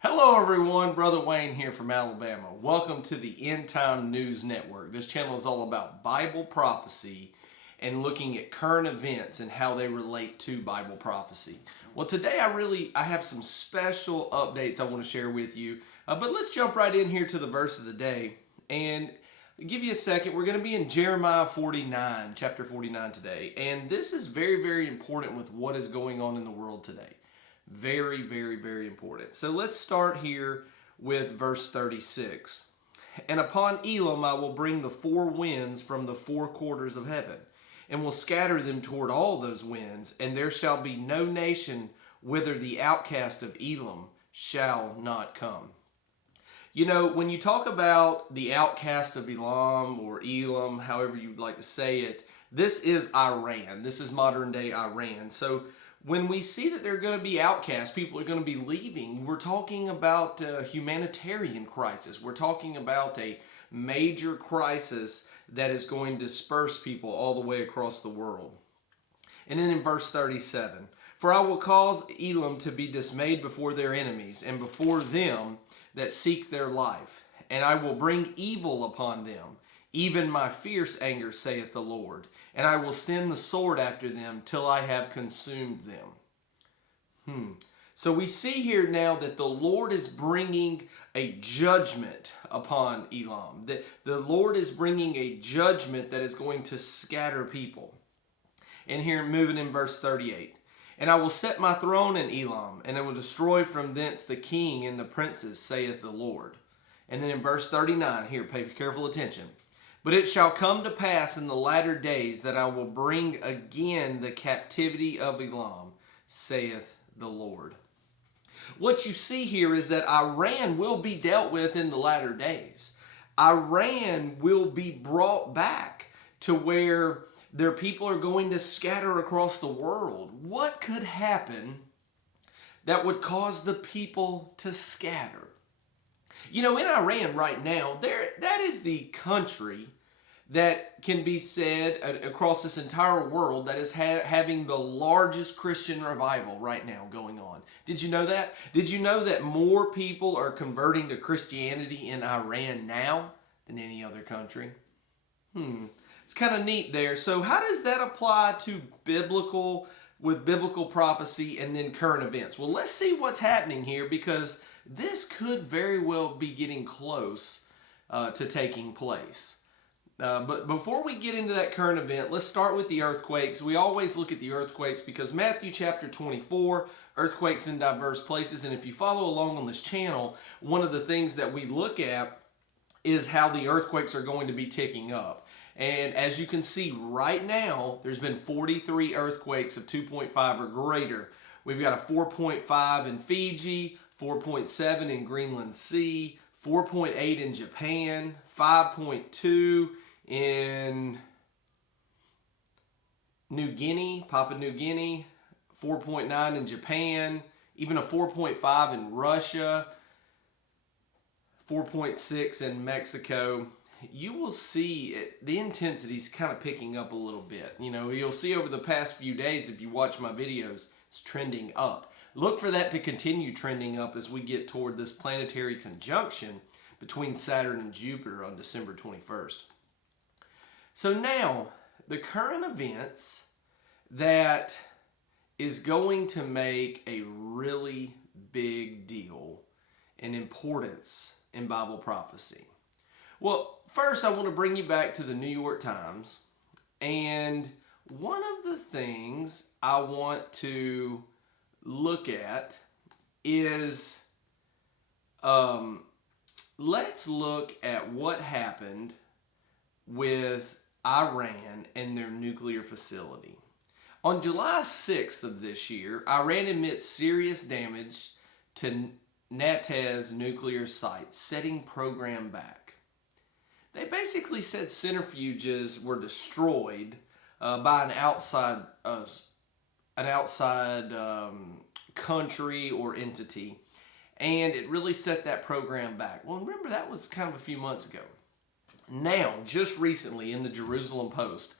Hello everyone, Brother Wayne here from Alabama. Welcome to the End Time News Network. This channel is all about Bible prophecy and looking at current events and how they relate to Bible prophecy. Well, today I have some special updates I want to share with you. But let's jump right in here to the verse of the day and give you a second. We're going to be in Jeremiah 49, chapter 49 today. And this is very, very important with what is going on in the world today. Very, very, very important. So let's start here with verse 36. And upon Elam I will bring the four winds from the four quarters of heaven, and will scatter them toward all those winds, and there shall be no nation whither the outcast of Elam shall not come. You know, when you talk about the outcast of Elam or Elam, however you'd like to say it, this is Iran. This is modern day Iran. So when we see that they're going to be outcasts, people are going to be leaving, we're talking about a humanitarian crisis. We're talking about a major crisis that is going to disperse people all the way across the world. And then in verse 37, for I will cause Elam to be dismayed before their enemies and before them that seek their life. And I will bring evil upon them, even my fierce anger, saith the Lord. And I will send the sword after them till I have consumed them. So we see here now that the Lord is bringing a judgment upon Elam. That the Lord is bringing a judgment that is going to scatter people. And here moving in verse 38. And I will set my throne in Elam, and I will destroy from thence the king and the princes, saith the Lord. And then in verse 39, here, pay careful attention. But it shall come to pass in the latter days that I will bring again the captivity of Elam, saith the Lord. What you see here is that Iran will be dealt with in the latter days. Iran will be brought back to where their people are going to scatter across the world. What could happen that would cause the people to scatter? You know, in Iran right now, that is the country that can be said across this entire world that is having the largest Christian revival right now going on. Did you know that? Did you know that more people are converting to Christianity in Iran now than any other country? It's kind of neat there. So how does that apply to biblical prophecy and then current events? Well, let's see what's happening here, because this could very well be getting close to taking place. But before we get into that current event, let's start with the earthquakes. We always look at the earthquakes because Matthew chapter 24, earthquakes in diverse places. And if you follow along on this channel, one of the things that we look at is how the earthquakes are going to be ticking up. And as you can see right now, there's been 43 earthquakes of 2.5 or greater. We've got a 4.5 in Fiji, 4.7 in Greenland Sea, 4.8 in Japan, 5.2 in New Guinea, Papua New Guinea, 4.9 in Japan, even a 4.5 in Russia, 4.6 in Mexico. You will see the intensity is kind of picking up a little bit. You know, you'll see over the past few days, if you watch my videos, it's trending up. Look for that to continue trending up as we get toward this planetary conjunction between Saturn and Jupiter on December 21st. So now, the current events that is going to make a really big deal and importance in Bible prophecy. Well, first I want to bring you back to the New York Times, and one of the things I want to look at is let's look at what happened with Iran and their nuclear facility. On July 6th of this year, Iran admits serious damage to Natanz nuclear site, setting program back. They basically said centrifuges were destroyed by an outside country or entity, and it really set that program back. Well, remember, that was kind of a few months ago. Now, just recently in the Jerusalem Post,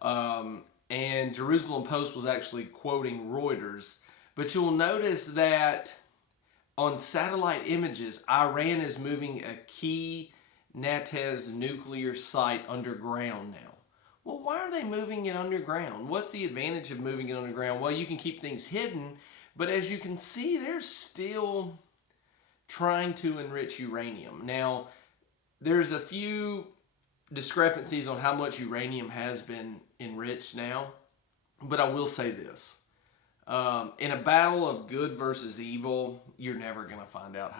and Jerusalem Post was actually quoting Reuters, but you'll notice that on satellite images, Iran is moving a key Natanz nuclear site underground now. Well, why are they moving it underground? What's the advantage of moving it underground? Well, you can keep things hidden, but as you can see, they're still trying to enrich uranium. Now, there's a few discrepancies on how much uranium has been enriched now, but I will say this. In a battle of good versus evil, you're never going to find out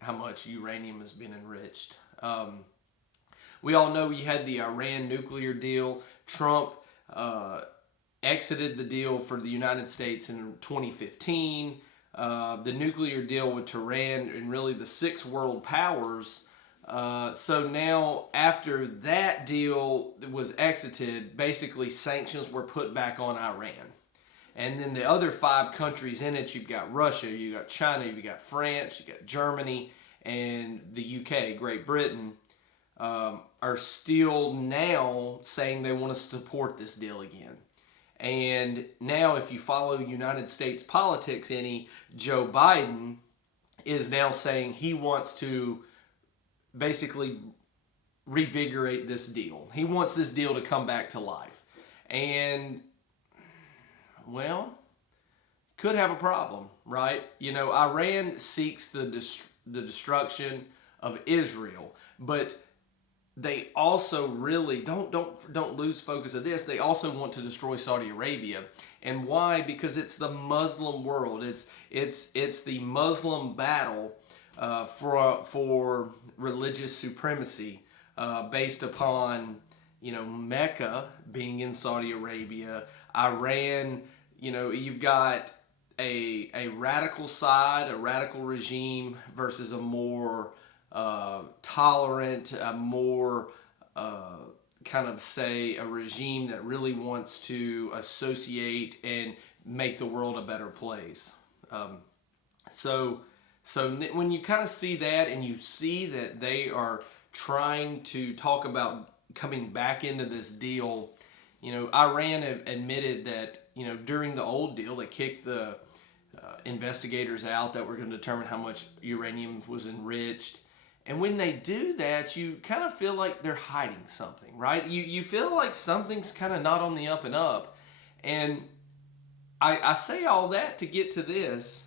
how much uranium has been enriched. We all know you had the Iran nuclear deal. Trump exited the deal for the United States in 2015. The nuclear deal with Tehran and really the 6 world powers. So now, after that deal was exited, basically sanctions were put back on Iran. And then the other 5 countries in it, you've got Russia, you've got China, you've got France, you've got Germany, and the UK, Great Britain, are still now saying they want to support this deal again. And now, if you follow United States politics any, Joe Biden is now saying he wants to basically revigorate this deal. He wants this deal to come back to life. And, well, could have a problem, right? You know, Iran seeks the destruction of Israel, but they also really don't lose focus of this. They also want to destroy Saudi Arabia. And why? Because it's the Muslim world. It's the Muslim battle for religious supremacy based upon, you know, Mecca being in Saudi Arabia, Iran. You know, you've got a radical side, a radical regime versus a more tolerant, a more kind of say a regime that really wants to associate and make the world a better place. So when you kind of see that, and you see that they are trying to talk about coming back into this deal, you know, Iran admitted that, you know, during the old deal, they kicked the investigators out that were going to determine how much uranium was enriched. And when they do that, you kind of feel like they're hiding something, right? You feel like something's kind of not on the up and up. And I say all that to get to this.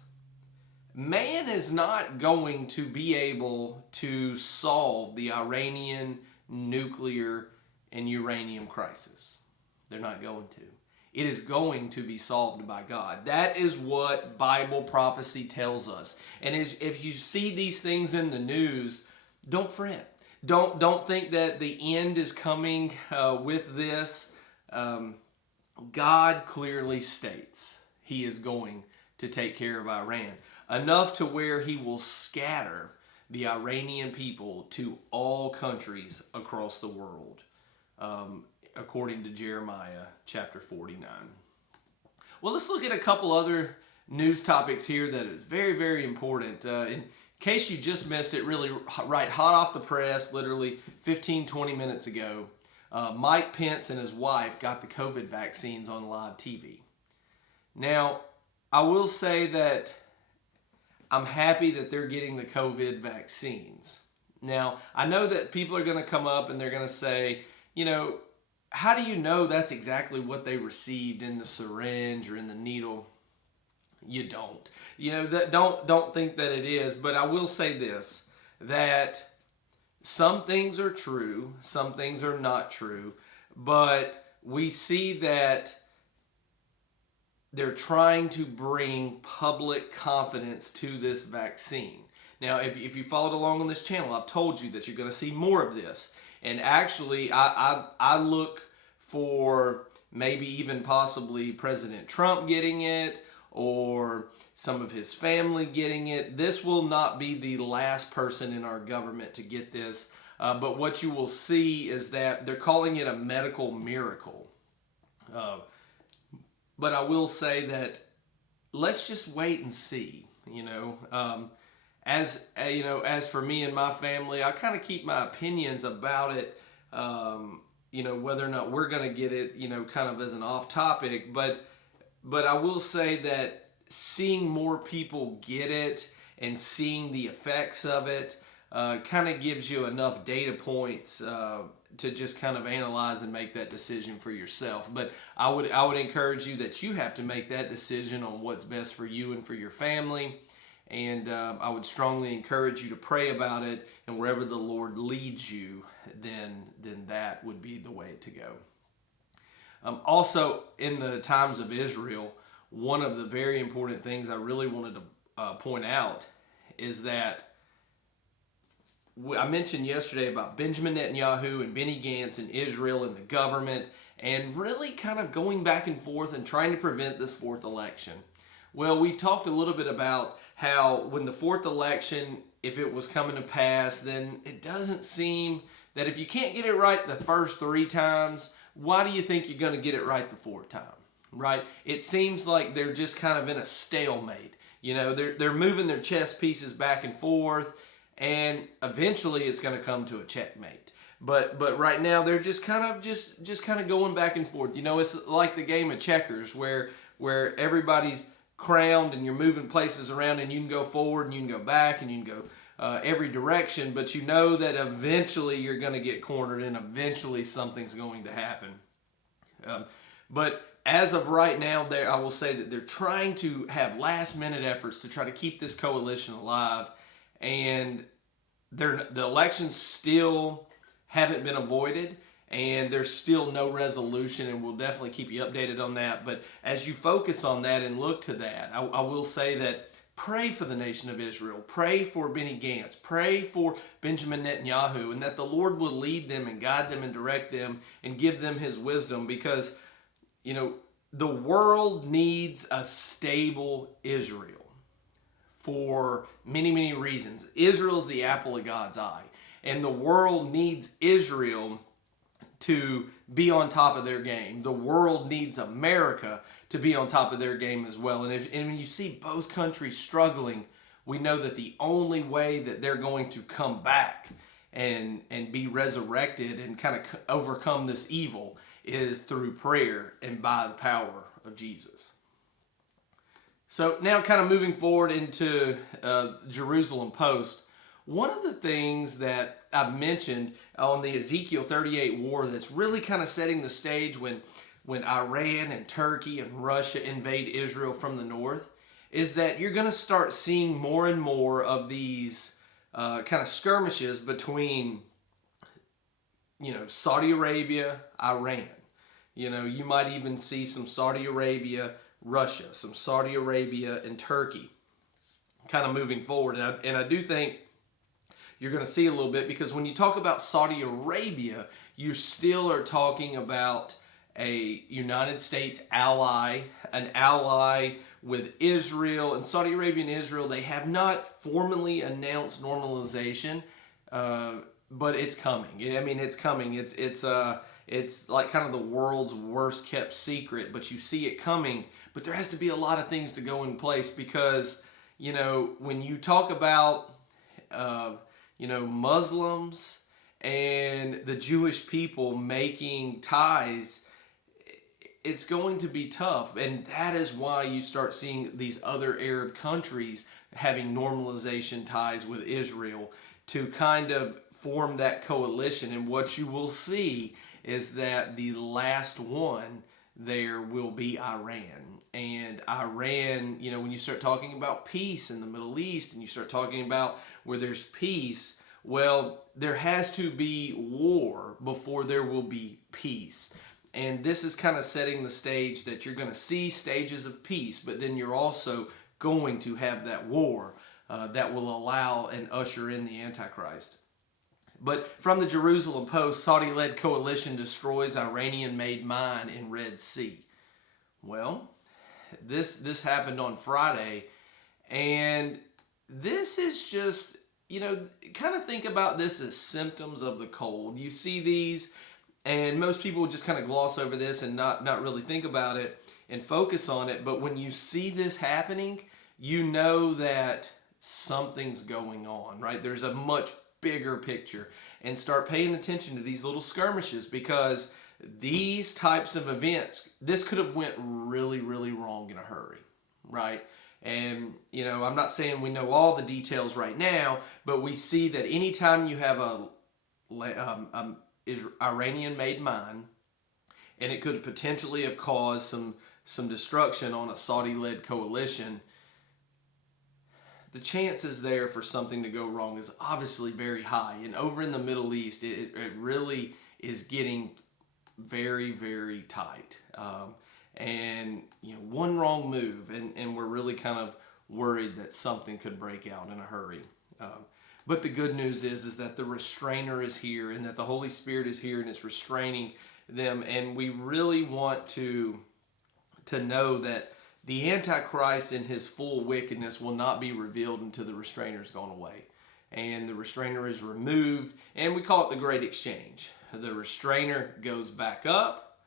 Man is not going to be able to solve the Iranian nuclear and uranium crisis. They're not going to. It is going to be solved by God. That is what Bible prophecy tells us. And if you see these things in the news, don't fret. Don't think that the end is coming with this. God clearly states He is going to take care of Iran. Enough to where He will scatter the Iranian people to all countries across the world, according to Jeremiah chapter 49. Well, let's look at a couple other news topics here that is very, very important. In case you just missed it, really right hot off the press, literally 15, 20 minutes ago, Mike Pence and his wife got the COVID vaccines on live TV. Now, I will say that I'm happy that they're getting the COVID vaccines. Now, I know that people are going to come up and they're going to say, you know, how do you know that's exactly what they received in the syringe or in the needle? You don't. You know, don't think that it is. But I will say this, that some things are true, some things are not true. But we see that they're trying to bring public confidence to this vaccine. Now, if you followed along on this channel, I've told you that you're going to see more of this. And actually, I look for maybe even possibly President Trump getting it, or some of his family getting it. This will not be the last person in our government to get this. But what you will see is that they're calling it a medical miracle. But I will say that let's just wait and see. You know, as for me and my family, I kind of keep my opinions about it. You know, whether or not we're going to get it, you know, kind of as an off topic. But I will say that seeing more people get it and seeing the effects of it kind of gives you enough data points to just kind of analyze and make that decision for yourself. But I would encourage you that you have to make that decision on what's best for you and for your family. And I would strongly encourage you to pray about it, and wherever the Lord leads you, then that would be the way to go. Also, in the times of Israel, one of the very important things I really wanted to point out is that I mentioned yesterday about Benjamin Netanyahu and Benny Gantz and Israel and the government, and really kind of going back and forth and trying to prevent this fourth election. Well, we've talked a little bit about how when the fourth election, if it was coming to pass, then it doesn't seem that if you can't get it right the first 3 times, why do you think you're going to get it right the 4th time, right? It seems like they're just kind of in a stalemate. You know, they're moving their chess pieces back and forth, and eventually it's going to come to a checkmate. But right now they're just kind of going back and forth. You know, it's like the game of checkers where everybody's crowned and you're moving places around, and you can go forward and you can go back and you can go every direction, but you know that eventually you're going to get cornered and eventually something's going to happen. But as of right now, I will say that they're trying to have last-minute efforts to try to keep this coalition alive, and the elections still haven't been avoided, and there's still no resolution, and we'll definitely keep you updated on that. But as you focus on that and look to that, I will say that pray for the nation of Israel, pray for Benny Gantz, pray for Benjamin Netanyahu, and that the Lord will lead them and guide them and direct them and give them his wisdom, because, you know, the world needs a stable Israel for many, many reasons. Israel's the apple of God's eye, and the world needs Israel to be on top of their game. The world needs America to be on top of their game as well. And when you see both countries struggling, we know that the only way that they're going to come back and be resurrected and kind of overcome this evil is through prayer and by the power of Jesus. So now kind of moving forward into Jerusalem Post, one of the things that I've mentioned on the Ezekiel 38 war that's really kind of setting the stage when Iran and Turkey and Russia invade Israel from the north is that you're going to start seeing more and more of these kind of skirmishes between, you know, Saudi Arabia, Iran. You know, you might even see some Saudi Arabia, Russia, some Saudi Arabia and Turkey kind of moving forward. And I do think you're going to see a little bit, because when you talk about Saudi Arabia, you still are talking about a United States ally, an ally with Israel. And Saudi Arabia and Israel, they have not formally announced normalization, but it's coming. I mean, it's coming. It's like kind of the world's worst kept secret, but you see it coming. But there has to be a lot of things to go in place, because, you know, when you talk about you know, Muslims and the Jewish people making ties, it's going to be tough. And that is why you start seeing these other Arab countries having normalization ties with Israel to kind of form that coalition. And what you will see is that the last one there will be Iran. And Iran, you know, when you start talking about peace in the Middle East and you start talking about where there's peace, well, there has to be war before there will be peace. And this is kind of setting the stage that you're going to see stages of peace, but then you're also going to have that war that will allow and usher in the Antichrist. But from the Jerusalem Post, Saudi-led coalition destroys Iranian-made mine in Red Sea. Well, this happened on Friday, and this is just, you know, kind of think about this as symptoms of the cold. You see these, and most people just kind of gloss over this and not really think about it and focus on it. But when you see this happening, you know that something's going on, right? There's a much bigger picture, and start paying attention to these little skirmishes, because these types of events, this could have went really, really wrong in a hurry, right? And, you know, I'm not saying we know all the details right now, but we see that anytime you have a Iranian-made mine, and it could potentially have caused some destruction on a Saudi-led coalition, the chances there for something to go wrong is obviously very high. And over in the Middle East, it really is getting very, very tight. And, you know, one wrong move, and we're really kind of worried that something could break out in a hurry. But the good news is that the restrainer is here, and that the Holy Spirit is here and is restraining them. And we really want to know that the Antichrist in his full wickedness will not be revealed until the restrainer is gone away. And the restrainer is removed, and we call it the Great Exchange. The restrainer goes back up,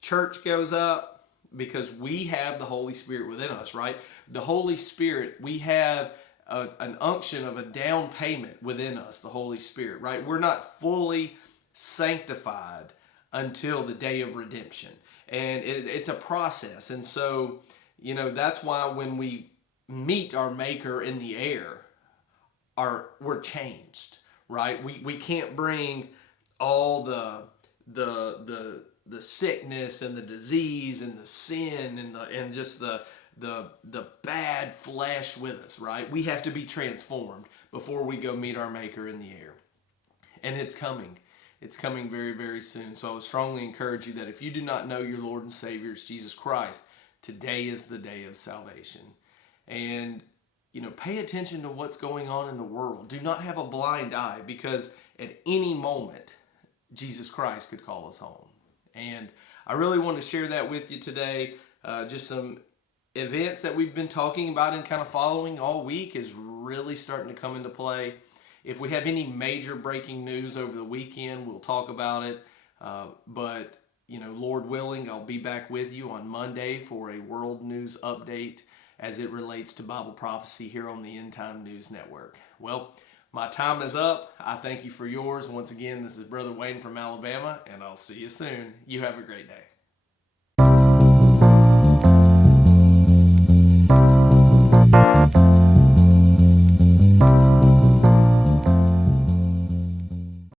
church goes up, because we have the Holy Spirit within us, right? The Holy Spirit, we have an unction of a down payment within us, the Holy Spirit, right? We're not fully sanctified until the day of redemption. And it's a process. And so, you know, that's why when we meet our Maker in the air, we're changed, right? We can't bring all the sickness and the disease and the sin and just the bad flesh with us, right? We have to be transformed before we go meet our Maker in the air. And it's coming. It's coming very, very soon. So I would strongly encourage you that if you do not know your Lord and Savior is Jesus Christ, today is the day of salvation. And, you know, pay attention to what's going on in the world. Do not have a blind eye, because at any moment, Jesus Christ could call us home. And I really want to share that with you today. Just some events that we've been talking about and kind of following all week is really starting to come into play. If we have any major breaking news over the weekend, we'll talk about it. But, you know, Lord willing, I'll be back with you on Monday for a world news update as it relates to Bible prophecy here on the End Time News Network. Well, my time is up. I thank you for yours. Once again, this is Brother Wayne from Alabama, and I'll see you soon. You have a great day.